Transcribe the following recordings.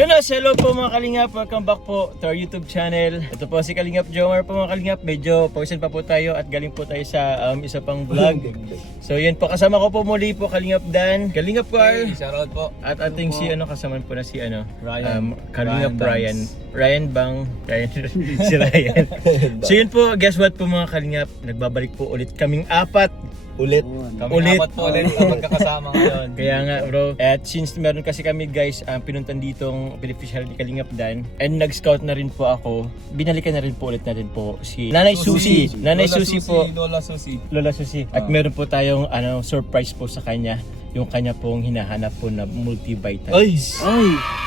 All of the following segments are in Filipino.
Yun na, hello po mga Kalingap, welcome back po to our YouTube channel. Ito po si Kalingap Jomar po mga Kalingap. Medyo pausin pa po tayo at galing po tayo sa isa pang vlog. So yun po, kasama ko po muli po Kalingap Dan, Kalingap Carl, Shoutout po. at ating si kasama po na si Ryan. Kalingap Ryan Ryan Bang, si Ryan. So yun po, guess what po mga Kalingap, nagbabalik po ulit kaming apat. Kami apat po ulit ang magkakasama ngayon. Kaya nga bro, at since meron kasi kami guys pinuntan ditong beneficial ni Kalingap Dan and nag-scout na rin po ako, binalikan na rin po ulit natin po si Nanay Susie. Nanay Susie po. Lola Susie. At meron po tayong surprise po sa kanya. Yung kanya pong hinahanap po na multivitamin. Ay!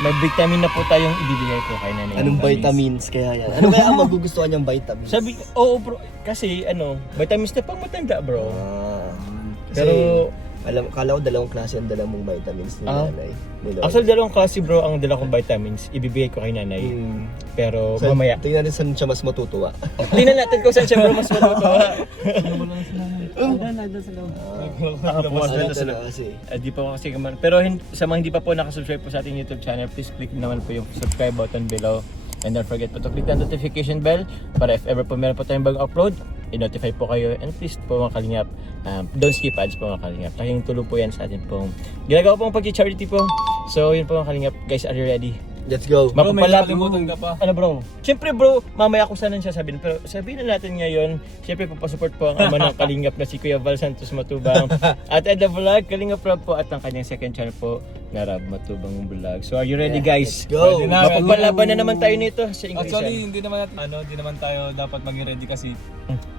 May vitamin na po tayong ibibigay po kay Nanay. Anong vitamins kaya yan? Ano kaya ang magugustuhan niyang vitamins? Sabi, oo bro, kasi vitamins na pang matanda bro. Kasi, Pero kala ko dalawang klase ang dala mong vitamins ni nanay. actually dalawang klase bro ang dala kong vitamins, ibibigay ko kay Nanay. Pero mamaya. Tingnan natin saan siya mas matutuwa. Tingnan natin kung saan siya bro mas matutuwa. Di pa ako kasi gaman. Pero sa mga hindi pa po nakasubscribe po sa ating YouTube channel, please click naman po yung subscribe button below. And don't forget po to click the notification bell para if ever po meron po tayong bagong upload, i-notify po kayo. And please po mga Kalingap, don't skip ads po mga Kalingap. Laking tulong po yan sa atin pong ginagawa pong pag-charity po. So yun po mga Kalingap. Guys, are you ready? Let's go! Bro, may nakalimutan ka pa. Ano bro? Siyempre bro, mamaya kung saan siya sabihin. Pero sabihin na natin ngayon, siyempre papasupport po ang ama ng Kalingap na si Kuya Val Santos Matubang. At the vlog, Kalingap Rob po at ang kanyang second channel po na Rob Matubang Vlog. So are you ready guys? Let's go! Mapagpalaban na naman tayo nito sa English. Actually, hindi naman tayo dapat maging ready kasi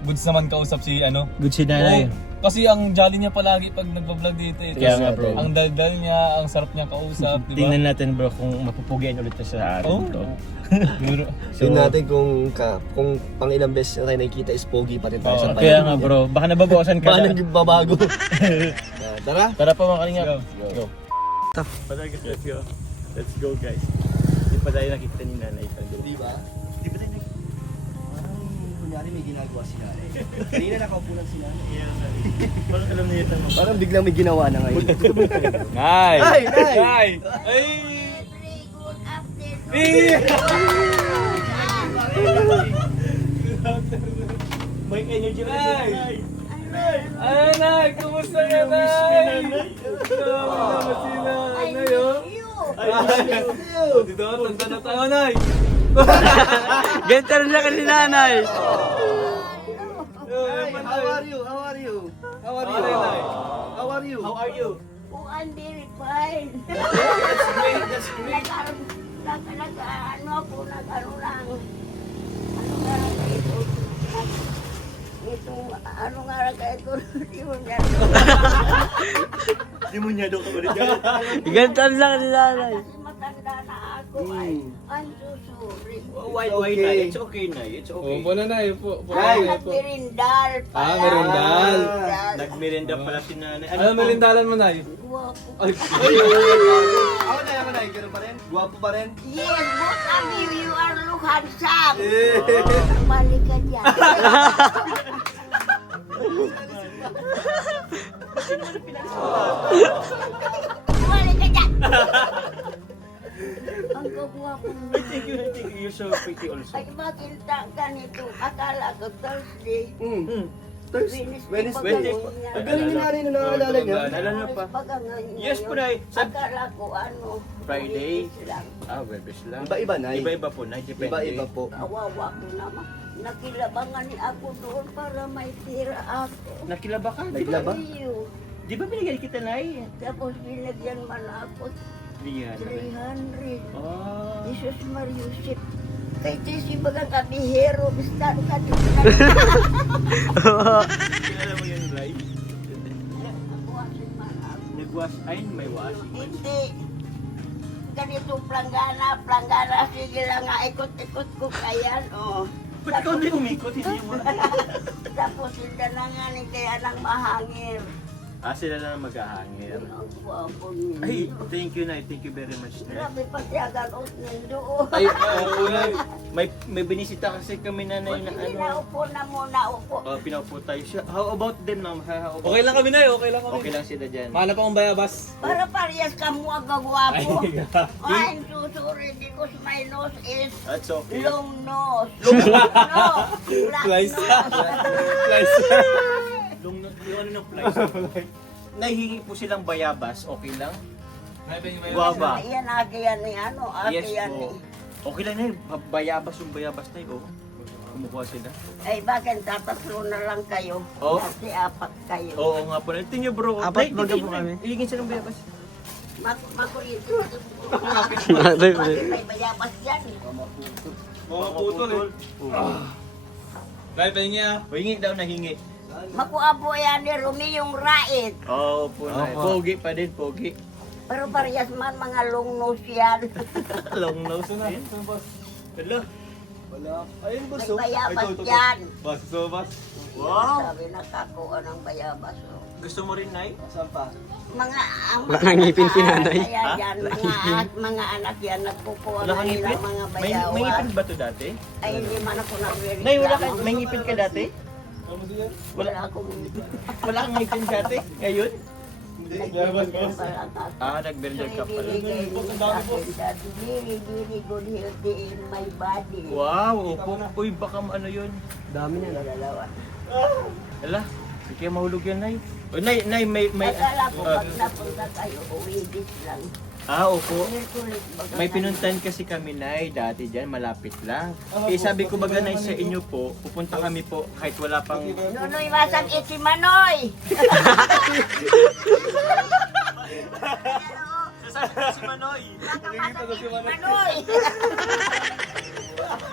goods naman kausap si Good si Nanay. Kasi ang jolly niya palagi pag nagba-vlog dito eh. Kaya nga bro. Ang daldal niya, ang sarap niya kausap, di ba? Tingnan natin bro kung mapupugian ulit ito sa atin bro. Tingnan natin kung pang ilang beses na tayo nakikita is pogi pa rin tayo sa Kaya nga bro, baka nababawasan ka Baka na. nagbabago. Tara! Tara po mga Kalingap. Go. Let's go. Let's go guys. Hindi pa tayo nakikita ni Nanay. Di ba? Hindi pa tayo nakikita. Parang kunyari may ginagawa si nanay. Kanina nakaupo lang si nanay. Parang alam niya ito. Parang biglang may ginawa na ngayon. Nay! Ay! Nay! Ay! May energy na Nay! Ay, Nay! Kumusta ka, Nay? Salamat si Nanay, oh! Dito ka, tanda na tayo, Nay! Ganito rin siya kasi Nanay. How are you? How are you? How are you? Nay? How are you? How are you? Oh, I'm very fine. That's great, that's great. Nag-ano ako, nag-ano lang. Ano nga lang ito? Itong, ano nga lang ito? Demunyado ka ba rin? Ganito lang ni nanay. Kasi matanda na ako ay, I'm so sorry. Why na? It's okay na. It's okay. Upo na, Nay. Upo na, Ay, Nay. Upo. nagmerindal pala. Merindal. Nagmerenda pala si Nanay. Ano merindalan mo, Nay? Guwapo. Ako na, gano'n pa rin? Guwapo pa rin? Yes, both of you are look handsome. Mali ka dyan. Mali ka dyan. Ang gagwapo mo. Thank you. You're so pretty also. Ay, makinta ganito. Akala ko Thursday. Wednesday. Ang galing ni nanay na naalala niya. Naalala pa. Yes po, Nay. Akala ko ano. Friday. Webes lang. Webes lang. Iba-iba, Nay. Iba-iba po, Nay. Depende. Iba-iba po. Kawawa ko naman. Nakilabangan ni ako doon para may tira ako. Nakilaba ka? Naglaba? Iyo. Di ba binigay kita, Nay? Tapos binagyan man ako 300. Oh. Jesus Mariusip. Kay Tisi bagang kabihero. Bista ka din. Kilala mo yun, Ray? Nag-wash. Ay, may washing. Hindi. Ganito planggana. Sige lang nga, ikot-ikot ko kayan. Oh. Ba't ikaw na umikot? Hindi mo. Tapos hindi na nga ni kaya nang mahangir. Sila lang maghahangin. Ang gwapo niyo. Ay, thank you, Nay. Thank you very much, Nay. Grabe pati agalot nindo. Ay, Nay. May binisita kasi kami, Nanay, na Hindi ano. na upo na muna upo. Pinaupo tayo siya. How about them, Ma'am? How about Okay lang kami na okay lang kami. Okay lang sila dyan. Mahanap akong bayabas. Para parehas ka mo agagwapo. I'm so sorry because my nose is That's okay. long nose. No, black Flies. nose. Yung ano ng flies. Nahihingi po silang bayabas, okay lang? Guava. Yan ake yan ni ano, ake Yes yan ni. po. Okay lang na yun. Bayabas yung bayabas na yun. Oh. Kumukuha sila. Ay bakit tatatlo na lang kayo? Oh. Kasi apat kayo. Oo nga po. Tingnan nyo bro. Apat Nay, baga tingnan po nyo, kami. Nay. Hihingin silang bayabas. Makulit. Natay po. May bayabas yan. Mga putol eh. Dahil pa niya. O, hingi daw na hingi. Makuapo yan ni Rumi yung rait. Oo po, Nay. Pogi pa din, pogi. Pero parehas man mga long nose yan. Long nose na. Hello. Wala. Ayun, boss. oh. Nagbayabas yan. Bas, so bas. Wow. Sabi nakakuha ng bayabas. Oh. Gusto mo rin, Nay? Saan pa? Mga Wala nang ngipin si nanay. Kaya Ha? yan, mga anak yan, nagkukuha Wala na kang nila ngipin? mga May ngipin bayawan. ba to dati? Ay, hindi man ako nagre-reklamo. Nay, wala ka, may ngipin ka dati? Wala akong ngipin. Wala kang ngipin dati? Ngayon? Bayabas, boss. Nag-burger ka pala. Very good healthy in my body. Wow, opo. Uy, baka ano yun? Dami niya na. Dalawa. Ala, hindi kaya mahulog yan, Nay. O, Nay, may... Akala ko pag napunta kayo, uwibis lang. Opo. Merkulis baga May pinuntan kasi kami, Nay, dati dyan, malapit lang. Eh, sabi ko baga, Nay, sa inyo po, pupunta kami po kahit wala pang... Nunoy masang iti Manoy! Si Manoy! Nakamasang iti Manoy!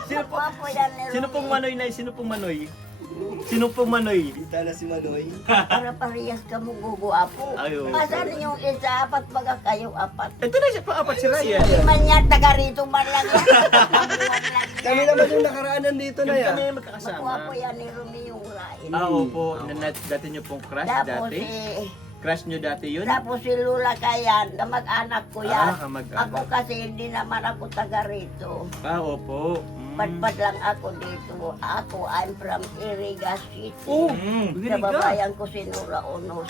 Sino po, Wapo yan ni sino pong Rumi. Manoy, Nay? Sino pong Manoy? Sino pong Manoy? Kita na si Manoy. Para parehas ka mo guguapo. Ay, oo. Masan yung isa, apat baga kayo, apat. Ito na siya, paapat si Ryan. Hindi man niya, taga rito man lang yan. Nabuhan lang yan. Kami naman yung nakaraanan dito na Kami yan. kami magkakasama. Makuha yan ni Rumi yung rain. Opo. Dati nyo pong crush Tapos dati? si, Crush nyo dati yun? tapos si Lula Kayan, na mag-anak ko yan. Kamag-anak. Ako kasi hindi naman ako taga rito. Opo. Padpad lang ako dito. Ako, I'm from Iriga City. Very Sa good. babayan ko si Nora Ono.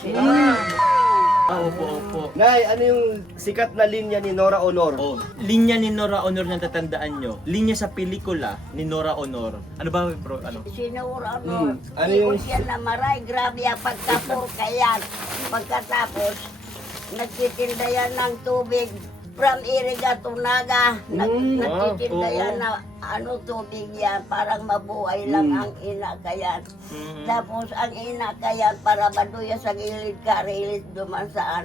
Opo. Nay, ano yung sikat na linya ni Nora Honor? Oh, linya ni Nora Honor na tatandaan nyo. Linya sa pelikula ni Nora Honor. Ano ba, bro? Ano? Si Nora Ono. Ano yung- Siya na maray, grabe ang pagkapur kayan. Pagkatapos, nagtitinda yan ng tubig from Iriga to Naga. Nagtitinda oo. yan na tubig yan, parang mabuhay lang ang ina kayan. Tapos ang ina kayan, para maduya sa gilid ka, rilis duman sa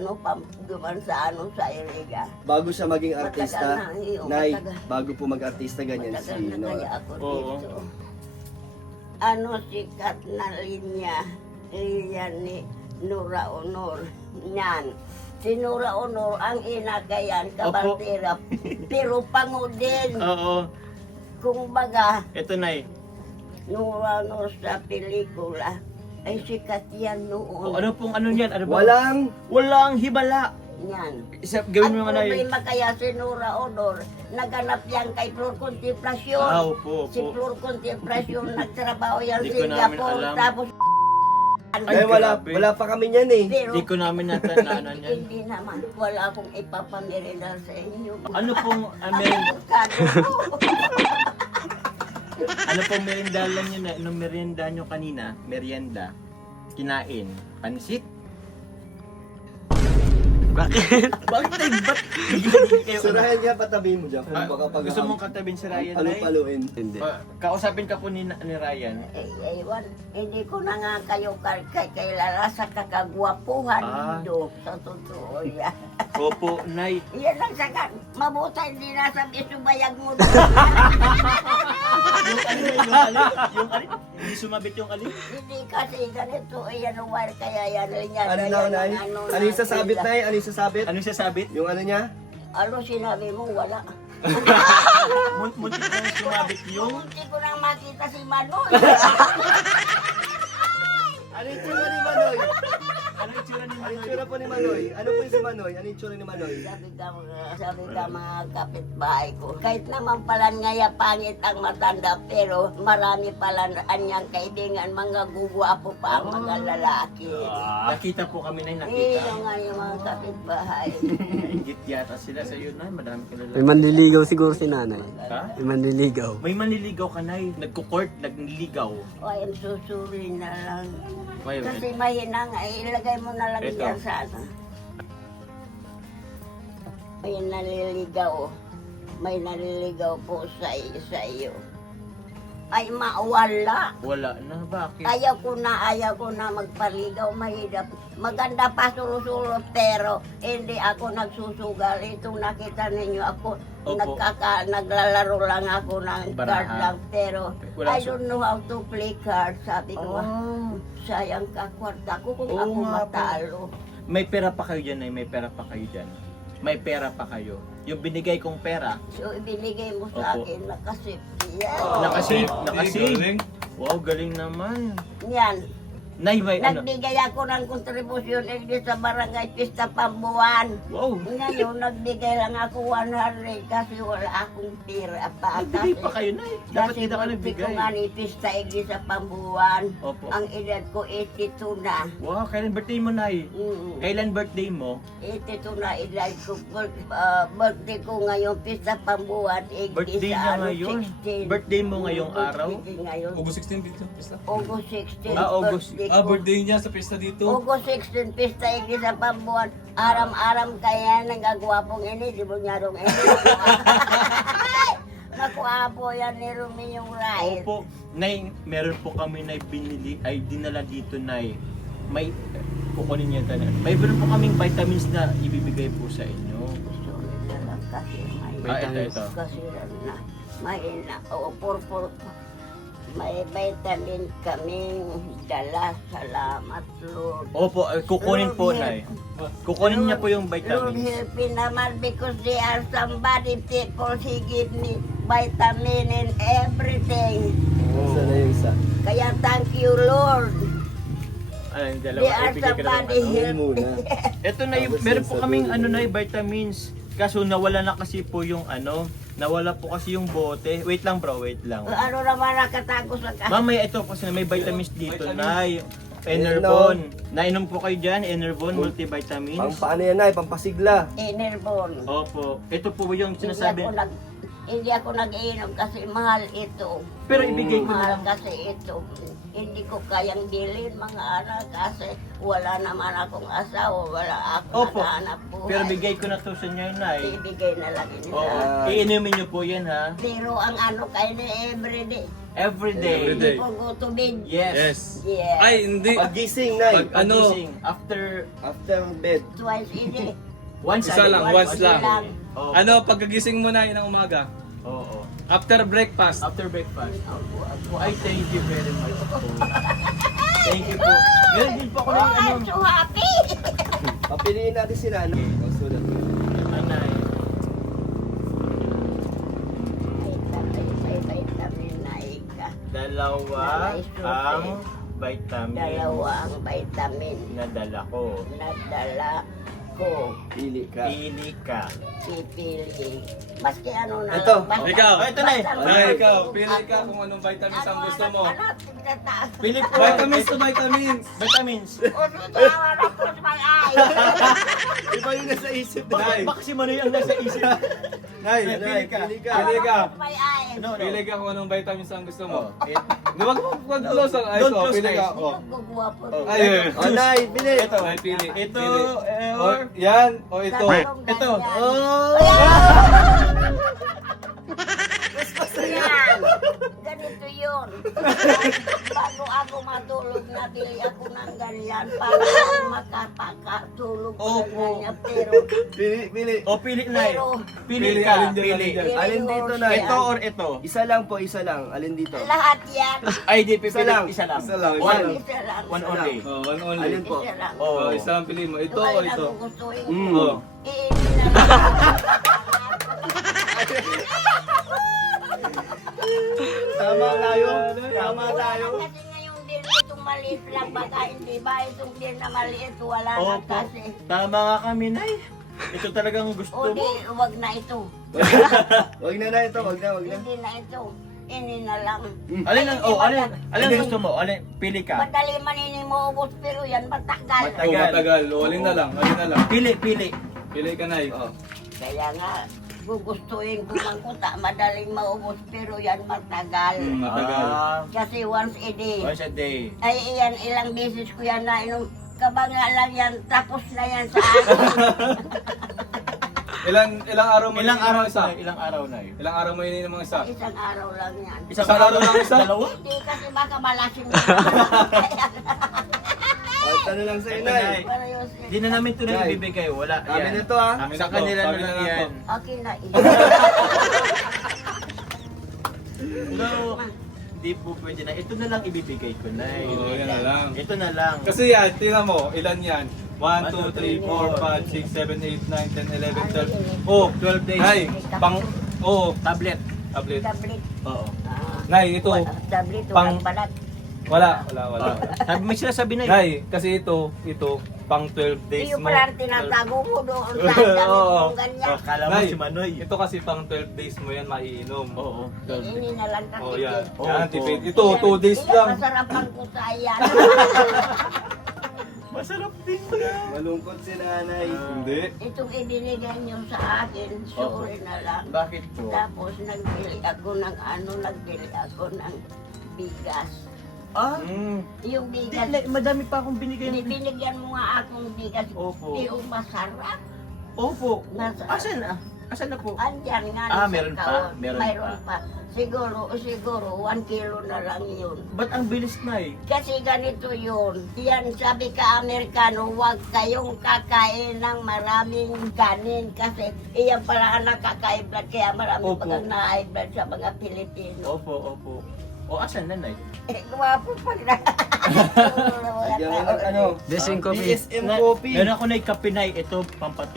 sa Iriga. Bago siya maging artista, Matagal na, iyo, Nay, matagal. bago po mag-artista ganyan si Matagal na kaya Nora. ako Oo. dito. Sikat na linya ni Nora Honor. Yan. Si Nora Honor, ang ina kayan, kabantera, pero pango din. Oo. Kung baga, Ito, Nay. Nora Honor sa pelikula, ay sikat yan noon. Ano pong ano yan? Ano ba? Walang hibala. Yan. Gawin mo Ang nga, Nay. problema kaya si Nora Honor, naganap yan kay Flor Contemplasyon. Opo. Si Flor Contemplasyon, nagtrabaho yan Di sa ko namin Singapore. alam. Tapos, Ay, wala pa kami niyan eh. pero Hindi ko namin natandaan yan. hindi naman, wala akong ipapamirinal sa inyo. Ano pong ano pong meriendahan nyo na, nung merienda nyo kanina, merienda, kinain, pansit? Bakit? Bakit tayo? Ba't? Surahan niya, patabihin mo dyan. Ah, Baka pag gusto mong katabin si Ryan, Nay? palu-paluin. Hindi. Kausapin ka po ni Ryan. Ewan, hindi ko na nga kayo kailala sa kakagwapuhan Ah. do, sa totoo yan. Opo, Nay. Yan lang sa mabuti hindi nasa isubayag mo. Yung alin? Hindi sumabit yung alin? Hindi kasi ganito, yan ang wire, kaya yan linya. Ano na, Nay? Ano yung sasabit, Nay? Ano yung sasabit? Ano yung sasabit? Yung ano niya? Ano sinabi mo? Wala. Muntik na sumabit yung... Hindi ko nang makita si Manoy. Ano yung tunga ni Manoy? Ano yung itsura ni Ano Manoy? yung tsura po ni Manoy? Ano po yung si Manoy? Ano yung tsura ni Manoy? Sabi ka mga kapitbahay ko. Kahit naman pala ngaya pangit ang matanda, pero marami pala anyang kaibigan, mga gugwapo pa ang mga lalaki. Nakita po kami na Iyo nakita. nga yung mga kapitbahay. Ingit yata sila sa iyo na. Madami ka May lalaki. manliligaw siguro si nanay. Ha? May manliligaw. May manliligaw ka na Nagko-court, nagniligaw. O ay susuri na lang. May, Kasi mahina nga, ilagay mo na lang Ito. dyan sa ano. May naliligaw. May naliligaw po sa iyo. Ay mawala. wala na. Bakit? Ayaw ko na magpaligaw, mahirap. Maganda pa sulo-sulo, pero hindi ako nagsusugal. Itong nakita ninyo ako, Opo. naglalaro lang ako ng Baraha. card lang, pero Wala I don't know how to play card. Sabi ko, sayang ka kwarta ko kung Oo ako nga po. matalo. May pera pa kayo dyan, May pera pa kayo dyan. May pera pa kayo. Yung binigay kong pera, So ibinigay mo sa Opo. akin, nakasafety yan. nakasave. Galing. Wow, galing naman. Yan. Nay, may ano? Nagbigay ako ng kontribusyon sa barangay Pista Pambuan. Wow. Ngayon, nagbigay lang ako 100 kasi wala akong pera pa. Nagbigay pa kayo, Nay. Dapat Kasi kita ka bunti ko nga nagbigay. ni Pista sa Pambuan. Opo. Ang edad ko 82 na. Wow, kailan birthday mo, Nay? Mm, Kailan birthday mo? 82 na edad ko. Birthday ko ngayon, Pista Pambuan. Birthday niya ngayon. 16. Birthday mo ngayong araw? Birthday ngayon. August 16 dito, pista. August 16. August. birthday Ah, ko. birthday niya sa pista dito. August 16, Pista sa Pambuan. Aram-aram kaya nagagwapong ini, di mo niya rong ini. Nakuha yan ni Rumi yung ride. Opo. Nay, meron po kami na binili, ay dinala dito, Nay. May, kukunin niya tayo. May meron po kaming vitamins na ibibigay po sa inyo. Gusto nila lang kasi may Ito. kasi na may na purple. May vitamin kaming dala. Salamat, Lord. Opo, kukunin po, Lord, Nay. Kukunin niya po yung Lord, vitamins. help me naman because they are somebody people. He give me vitamin and everything. Saan na yung isa? Kaya thank you, Lord. Ano, yung They dalawa, are ibigay ka na ng somebody ano. help muna. me. Ito na yung, Tapos meron yung po sa kaming dulo. ano na vitamins. Kaso nawala na kasi po yung ano, nawala po kasi yung bote. Wait lang bro, wait lang. Ano naman nakatago sa ka? Mamaya ito kasi may vitamins dito na Enervon. Nainom po kayo dyan, Enervon multivitamins. Pang paano yan, Nay? Pampasigla. Enervon. Opo, ito po yung sinasabi. Hindi ako nag-iinom kasi mahal ito. Pero ibigay ko na Mahal lang. kasi ito. Hindi ko kayang bilhin mga anak kasi wala naman akong asawa, wala akong Opo, naghahanap buhay. pero bigay ko na to sa inyo, Nay. Ibigay na lang nila. Oo, iinumin niyo po yan ha. Pero ang ano kayo ni everyday. Everyday. Everyday. Hindi po go to bed. Yes. Yeah. Ay, hindi. Pagising, Nay. Pag ano, Pagising. After After bed. Twice a day. once Isa a day. lang, once lang. Oo. Ano, pagkagising mo na ng umaga, Oo. after breakfast, After breakfast. Opo, opo. Ay, thank you very much po. Thank you po. Meron din po ako ng Oh, ano. I'm so happy! Papiliin natin si Nanay. Oh, sulat mo. Anay. May vitamin na ika. Dalawa ang vitamin Dalawa ang vitamin na dala ko. na dala ko. Pili ka. Pili ka. Pipili. Maski ano na Ito. lang. basta- Ikaw. Ito na eh. basta- ay, ikaw, pili ka kung anong vitamins ang gusto mo. Pili po. Vitamins to vitamins. Vitamins. O, dito, harap ko sa my eye. Iba yung nasa isip na. Bakit ba kasi manoy ang nasa isip? Nay, Nay, pili ka. pili ka. Pili ka. Harap ko sa my eye. No, no. Pili ka kung anong vitamins ang gusto mo. Oh, Wag close ang eyes. Don't Oh, close pili ka. eyes. Oh. Gugwapo. Ayun. Oh, Nay, pili. Ito. Nay, pili. Ito, Pili. or O, yan. O, ito. ito. Yan. Ganito yun. Bago ako matulog, nabili ako ng ganyan para ako makapakatulog ko ng Opo. ganyan. Pero, Pili. O pili na eh. Pili Pili, ka. alin dyan, Pili. alin dyan. Alin dito, Nay? Ito or ito? Isa lang po, isa lang. Alin dito? lahat yan. Ay, di pipili. Isa lang. Isa lang. Isa lang. One. Isa lang. One only. Oh, one only. Alin po? Isa lang. Oh. Oh, isa lang pili mo. Ito o Alin ito. ako gustuhin. Oh. Iinin na lang. Tama tayo. Tama tayo. Kasi ngayon din itong maliit lang, baka hindi ba itong din na maliit, wala na Opo. kasi. Tama nga kami, Nay. Ito talagang gusto O di, mo. wag na ito. Wag na ito, wag na. Hindi na ito. Ini na lang. Alin ang, alin ang gusto mo? Alin, pili ka. Madali manini mo ubos, pero yan matagal. Oh, matagal. O, alin na lang. Pili. Pili ka na Kaya nga, gugustuhin ko man kuta, madaling maubos, pero yan matagal. Matagal. Kasi once a day. Once a day. Ay, iyan, ilang beses ko yan na inom. Kabanga lang yan, tapos na yan sa akin. Ilang araw mo Ilang iniinom araw ang isa? Ilang araw na Ilang araw mo iniinom ang isa? Isang araw lang yan. Isang araw lang isa? Dalawa? Hindi kasi baka malasing na. Kahit ano lang sa Ito, inay. Nay. Parehas Hindi na namin ito na Nay. ibibigay. Wala. Amin Yan. na to, ah. Amin Sa na kanila to. na Amin lang na yan. to. Okay na iyan. No, hindi po pwede na. Ito na lang ibibigay ko, Nay. Oo, yan na lang. Ito na lang. Kasi yan, tingnan mo, ilan yan? 1, 2, 3, 4, 5, 6, 7, 8, 9, 10, 11, 12. Oh, 12 days. Nay, pang, oh, Tablet. tablet. Tablet. Oo. Nay, ito, Tablet, Pang- walang balat. wala. Sabi, may sinasabi na yun. Nay, kasi ito, pang 12 days Iyo mo. pala ang tinatago mo doon sa damit Oo. mong ganyan. Oh, kala mo Nay, si Manoy. ito kasi pang 12 days mo yan maiinom. Oo. 12 days. Ini na lang Oh, yan. katipid. Oo, Yan, po. tipid. Ito, 2 days Iyan, lang. masarap ang kusayan. Masarap din na. Malungkot si nanay. Hindi. Itong ibinigay niyo sa akin, sorry na lang. Bakit po? Tapos nagbili ako ng bigas. Ah? Yung Hindi, bigas, madami pa akong binigay. binigyan mo nga akong bigas. Opo. Di masarap. Opo. Nasa- Asan na? Asan na po? Andyan nga. Ah, sa meron pa? kaon. Meron Mayroon pa. Siguro 1 kilo na lang yun. Ba't ang bilis na eh? Kasi ganito yun. Yan, sabi ka Amerikano, huwag kayong kakain ng maraming kanin. Kasi iyan pala ang nakaka-high blood. Kaya marami Opo. pag na-high blood sa mga Pilipino. Opo. O, asan nanay? Guwapo pag na... Bigyan mo ng ano. Desing coffee. BSM coffee. Meron ako na kape na ito,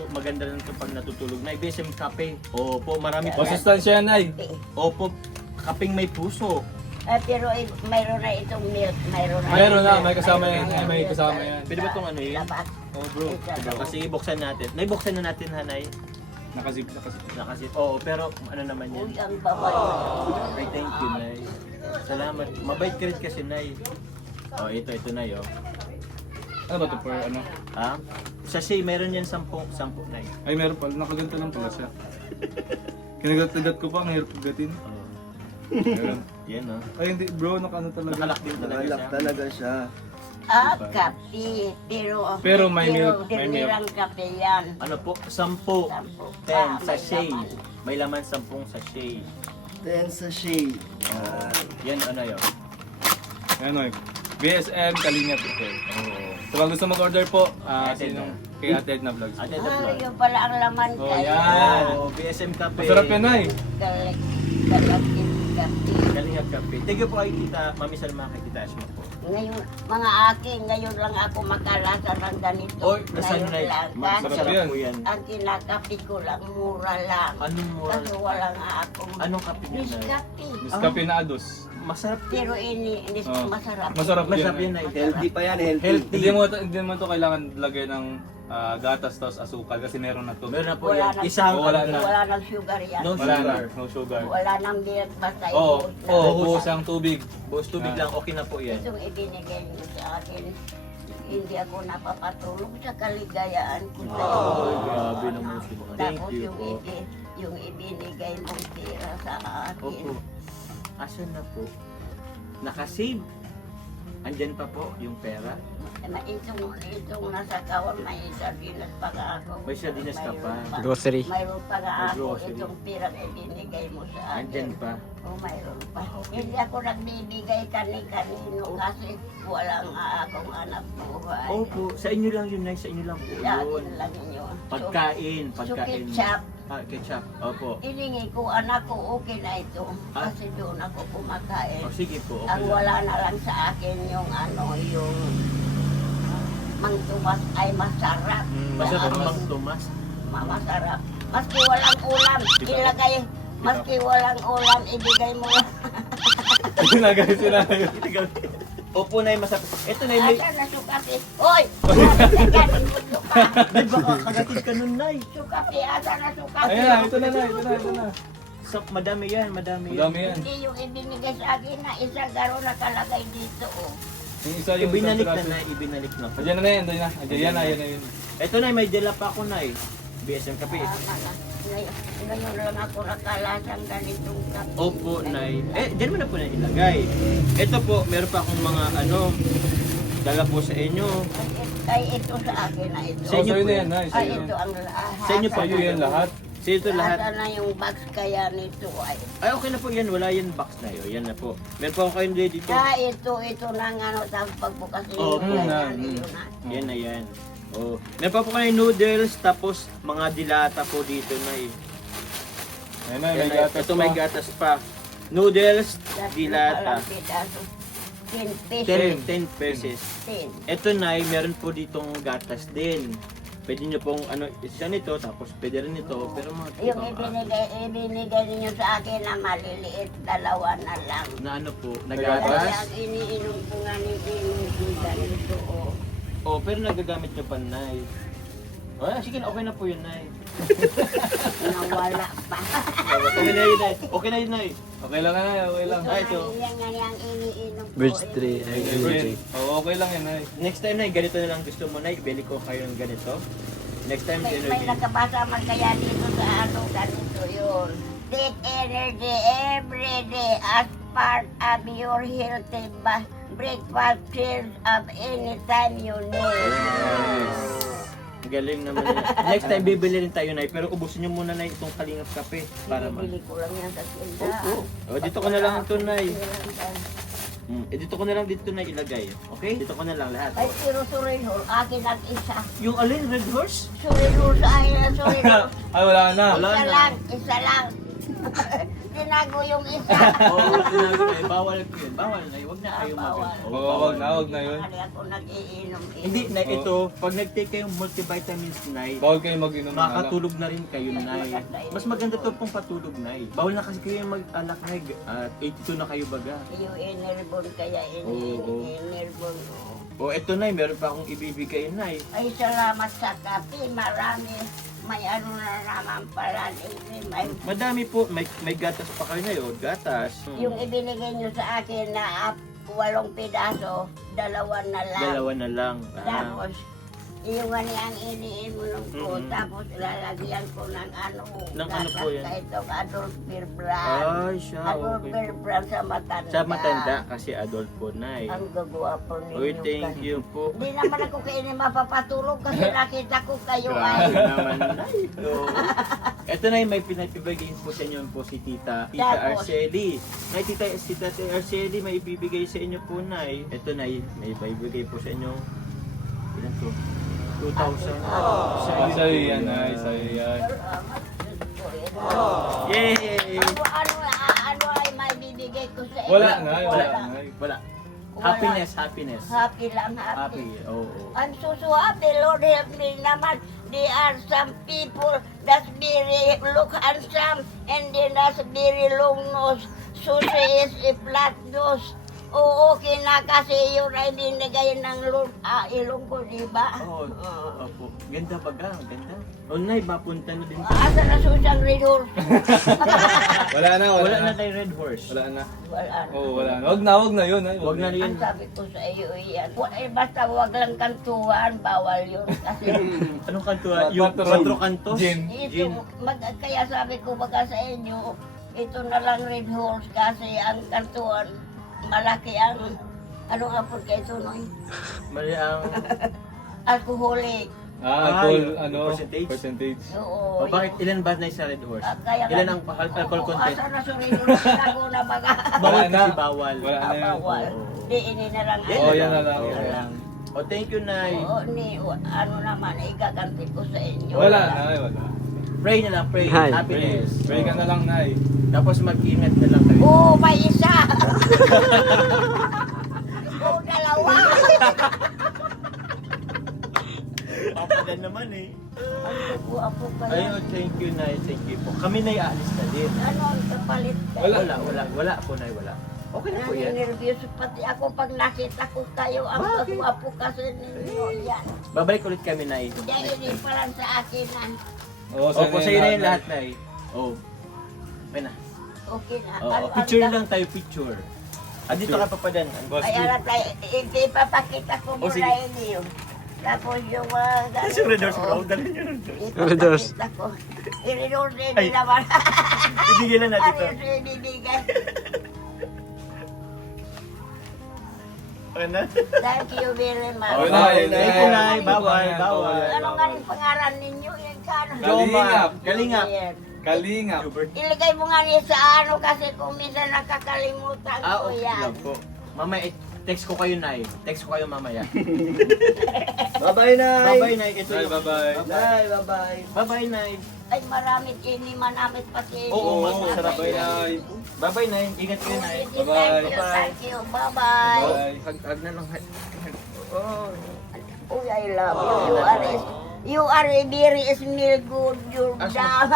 maganda lang ito pag natutulog. Na BSM kape. Opo, marami po. Masustansya yan, Nay. Opo, kapeng may puso. Pero mayroon na itong milk. Mayroon na. Mayroon na, may kasama yan. Mayroon na May milk kasama sa- yan. Pwede ba itong ano yun? Labat. Oh bro, kasi ibuksan natin. Naibuksan na natin, Hanay. Nakazip. Nakasi. Oo, pero ano naman yan? Uy, ang babay. Ay, thank you, Nay. Salamat. Mabait ka rin kasi, Nay. Oh, ito, Nay, oh. Ano ba ito for ano? Ha? Sachet, meron yan 10, Nay. Ay, meron pala. Nakaganto lang pala siya. Kinagat-agat ko pa, ang hirap gatin. Oh. Meron. Yan, oh. Ay, hindi bro, nakano talaga. Nakalak din talaga Nakalak siya. talaga siya. Kape. Pero may milk, may milk. Dirnilang kape yan. Ano po? 10. 10. 10 sachet. May laman 10 sachet. 10 sachet. Yan, ano yun? Ano eh. BSM Kalingap ito. Oo. So, kung gusto mag-order po, Ate sinong Edna. kay Ate Edna Vlogs. Ate, ito Yun pala ang laman Oh, kaya. yan. Oh, BSM Cafe. Masarap yan, Nay. Galagin kape. Kalingap Cafe. Thank you po kay Tita, Mami Salma, kay Tita Asma po. Ngayon, mga aking, ngayon lang ako makalasa ng ganito. Oy, nasan Ngayon na lang. Masarap Masarap yan. po yan. Ang kinakapi ko lang, mura lang. Anong mura? Kasi wala nga akong Anong kape niya, Nay? Nescafe. Nescafe na Ados. Masarap. Pero Oh. masarap. Masarap Masarap yan. yan, Nay. Healthy pa yan, healthy. Healthy. Hindi mo to kailangan lagay ng gatas tapos asukal kasi meron na to. Meron na po Wala yan. nang, Isang, wala na. wala nang sugar yan. No Wala na, sugar. no sugar. Wala nang milk, basta Oo, ibus na. oh, buhos ang tubig. Buhos tubig Ah. lang, okay na po yan. Itong ibinigay niyo sa akin, hindi ako napapatulog sa kaligayaan ko sa iyo. Oh, grabe naman sila. Thank Tapos you po. yung ibinigay mong tira sa akin. Opo. Asan na po? Nakasave. Andyan pa po yung pera. Itong nasa kawan, may sardinas pa ka ako. May sardinas ka pa. Grocery. Mayroon pa nga May ako grocery. itong pirang ibinigay mo sa akin. Andyan pa. Oh, mayroon pa. Okay. Hindi ako nagbibigay kani-kanino kasi wala nga akong anak buhay. Opo, sa inyo lang yun, Nay. Sa inyo lang po Sa akin yun. lang yun. Pagkain. So, ketchup. Ah, ketchup. Opo. Iningi ko, anak ko, okay na ito. Ah? Kasi doon ako kumakain. Oh, sige po. Okay Ang lang. wala na lang sa akin yung yung Mang Tomas ay masarap. Masarap Sa Mang akin, Tomas. masarap. Maski walang ulam, ilagay. Maski walang ulam, ibigay mo lang. Ginagay sila. Opo, Nay, masarap. Ito, Nay, may... Asa na sukati? Hoy! Ganun mo sukati. Nay, baka kagatid ka nun, Nay. Sukati, asa na sukati? Ayan na, ito na na, ito na, ito na. Madami yan, madami yan. Madami yan. Hindi yung ibinigay sa akin na isang garo nakalagay dito. Oh. Yung isa yung Ibinalik isang na, piraso. Nay, ibinalik na. Ayan na yan, ayan na. Ayan na, ayan na yun. Ito, Nay, may dala pa ako, Nay. BSM Kape. Tama na. Ngayon lang ako nakalasang ganitong kape. Opo, Nay. Diyan mo na po na ilagay. Ito po, meron pa akong mga dala po sa inyo. Ay, ito sa akin na ito. Sa inyo sa'yo po na yan. yan, Nay. Ay, Sa'yo ito yan. ang lahat. Sa inyo po, Sa'yo yan lahat. Sa ito lahat. Asa na yung box kaya nito ay. Ay, okay na po yan. Wala yan box na yun. Yan na po. Meron pa ako kayong dito. Ito na nga no, tapos pagbukas Oo, yun na, yan, yun na. Yan na yan. Oh. Meron pa po kayong noodles, tapos mga dilata po dito, Nay. Ayan na, Yan, may Nay. gatas Ito pa. may gatas pa. Noodles, Tapos dilata. palang piraso. 10 pesos. 10 pesos. 10. Ito, Nay, meron po ditong gatas din. Pwede nyo pong isa nito, tapos pwede rin ito, pero mga Yung ibinigay ninyo sa akin na maliliit, dalawa na lang. na ano po, na Gatas? Kaya gatas. ang iniinom ko nga ni Pinong ganito, oh. Oh, pero nagagamit nyo pa, Nay. Oh, sige, okay na po yun, Nay. Nawala pa. Okay na yun, Nay. Okay na yun, Nay. Okay lang na, okay lang. Ah, ito. Yan nga yung iniinom ko. Birch tree. Ay, Ayan. birch. Oo, okay lang yan, Nay. Next time, Nay, ganito na lang gusto mo, Nay. Bili ko kayo ng ganito. Next time, May nakabasa man kaya dito sa ano, ganito yun. Take energy every day as part of your healthy breakfast pills of any time you need. Galing naman yan. Next time, bibili rin tayo, Nay. Pero ubusin nyo muna, Nay, itong kalingap kape. Para man. Binibili ko lang yan sa tindahan. Oh, dito ko na lang ito, Nay. Dito ko na lang dito na ilagay. Okay? Dito ko na lang lahat. Ay, pero surinol, akin ang isa. Yung alin, Red Horse? Surinol sa akin ang surinol. Ay, wala na. Wala Isa na. lang, isa lang. Tinago yung isa. Oo, sinabi ko, bawal ko yun. Bawal na, huwag na kayo Bawal. Oo, wag na yun. Hindi ako nag-iinom. Hindi, Nay, ito, pag nag-take kayong multivitamins, Nay, Bawal kayo mag-inom ng alak. makakatulog na rin kayo, Nay. Mas maganda to pong patulog, Nay. Bawal na kasi kayo mag-alak, Nay. 82 na kayo baga. Yung enerbon kaya Oo. enerbon. O, eto, Nay, meron pa akong ibibigay, Nay. Ay, salamat sa kape. Marami. May ano na naman pala. May, Madami po, may gatas pa kayo, Nay, o, gatas. yung ibinigay nyo sa akin na 8 pidaso, 2 na lang. Dalawa na lang. Tapos, yung ano ang iniinom ko, Mhm. tapos lalagyan ko ng ano, Ng ano po yan? Sa itong Adolf Beer Brand. Ay, siya, Adolf okay. Beer Brand sa matanda. Sa matanda, kasi adult po, Nay. Ang gagwapo ninyo. Uy, thank you po. Hindi naman ako kayo mapapatulog kasi nakita ko kayo ay. Grabe naman, Nay. Oo. Ito, Nay, may pinapibigay po sa inyo po si Tita Tapos? Arceli. Nay, si Tita Arceli, may ibibigay sa inyo po, Nay. Ito, Nay, may ibibigay po sa inyo. Ilan to? 2,000. Ah, sa'yo yan, Nay. Sa'yo yan. Yay! Ano ay may bibigay ko sa inyo? Wala, Nay. Wala, Nay. Wala. Happiness, happiness. Happy lang, Happy, happy. oo. I'm so happy, Lord help me naman. There are some people that's very look handsome and then that's very long nose. Susi is a flat nose. Oo, kasi yun ay binigay ng Lord, ilong ko, di ba? Oo, opo. Ganda baga, ganda. O, Nay, mapunta na din. Asa na susang red horse? Wala na, Wala na tayo Red Horse. Wala na. Wala na. Oo, wala na. Wag na yun, Nay. Huwag na rin. Ang sabi ko sa iyo yan, basta wag lang kantuan, bawal yun. Kasi Anong kanto? Yung Quattro. 4 kantos? Gin. ito, kaya sabi ko baka sa inyo, ito na lang red horse kasi ang kantuan, malaki ang, ano nga po kayo ito, no? Mali ang... Alcoholic. Alcohol, yung ano? percentage. Oo. O, bakit ilan ba na sa Red Horse? Kaya Ilan ang alcohol content? Asa na sa red horse ako na baga. Bawal Wala na. kasi bawal. Wala na yan. Bawal. Oo. Di, ini na lang. Oo, yan na lang. Oo. Yan na lang. O, thank you, Nay. Oo, ano naman, igaganti ko sa inyo. Wala, Nay. Wala. Pray na lang, pray. Hi. Happiness. Pray ka na lang, Nay. Tapos mag-ingat na lang kayo. Oo, may isa. Oo, dalawa. Papadan naman eh. Apo pa Ayun, yan. thank you, Nay. Thank you po. Kami na aalis na din. Ano ang kapalit ka? Wala. Wala po, Nay. Wala. Okay na po yan. Nervyos pati ako pag nakita ko kayo. Ang gwapo kasi ninyo yan. Babalik ulit kami, Nay. Dahil hindi pa lang sa akin na. Opo, sa'yo na yung lahat, Nay. Oh. Okay na. Okay na. Oo, picture lang tayo, picture. Dito ka papadan. Kaya na tayo, hindi papakita ko Oh, muna sige. inyo. Tapos yung mga Yung Red Doors, bro. Dali niyo Red Doors. Red Doors. Ipapakita ko. I-Red Ay. din naman. Ibigay lang natin to. Ano yung ibibigay? Okay na? Thank you very much. Okay na, yun na. Thank you, Nay. Bawal, bawal. Ano nga rin pangalan ninyo? Yan ka ano? Jomar. Kalingap. Yan. Kalingap. Ilagay mo nga niya sa ano kasi kung minsan nakakalimutan ko Okay yan. lang po. Mamaya, text ko kayo, Nay. Text ko kayo mamaya. Bye-bye, Nay! Bye-bye, Nay. Ito Bye, yung... bye-bye. Nay, bye-bye! Bye-bye, Nay. Ay marami hindi manamit pati. Oo, Hindi masarap Bye, manamit. Nay. Bye-bye, Nay. Ingat kayo, Nay. Bye-bye. Thank you. Bye-bye. Bye. Hag na lang. Oh. Uy, I love you. You are a very smell good. You're dumb.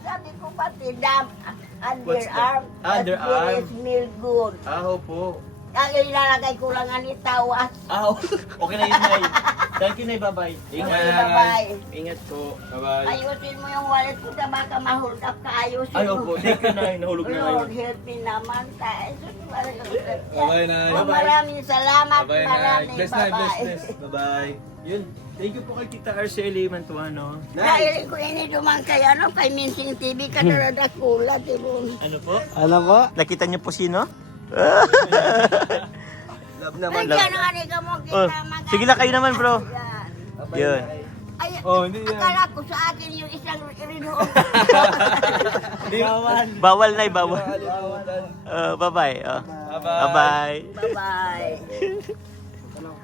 Sabi ko pati dumb. What's that? Underarm. Underarm. Very smell good. Po. Ay, ilalagay ko lang ang itawas. Okay na yun, Nay. Thank you, Nay. Bye-bye. Ingat. Bye-bye. Ingat po. Bye-bye. Ayusin mo yung wallet ko na baka ma-hold up ka. Ayusin Ay, mo. opo. Thank you, Nay. Nahulog na Lord, ngayon. help me naman tayo. Bye-bye, Nay. Oh, maraming salamat. Bye-bye, Nay. Maraming Bless, Nay. Bless, bye-bye. bless. Bye-bye. Yun. Thank you po kay Tita Arceli Mantuano. Dahil ko ini duman kay ano, kay Minsing TV ka na dakula, tibon. Ano po? Ano po? Nakita niyo po sino? Love Ay, naman, kaya nga ka mo Oh, kita mga... sige na kayo naman, bro. Yan. Yun. Ay, Oh, hindi yan. akala ko sa akin yung isang rinhoon. Bawal, Nay. Bawal. Kalimutan. Bye-bye. Bye-bye. Bye-bye. Bye-bye.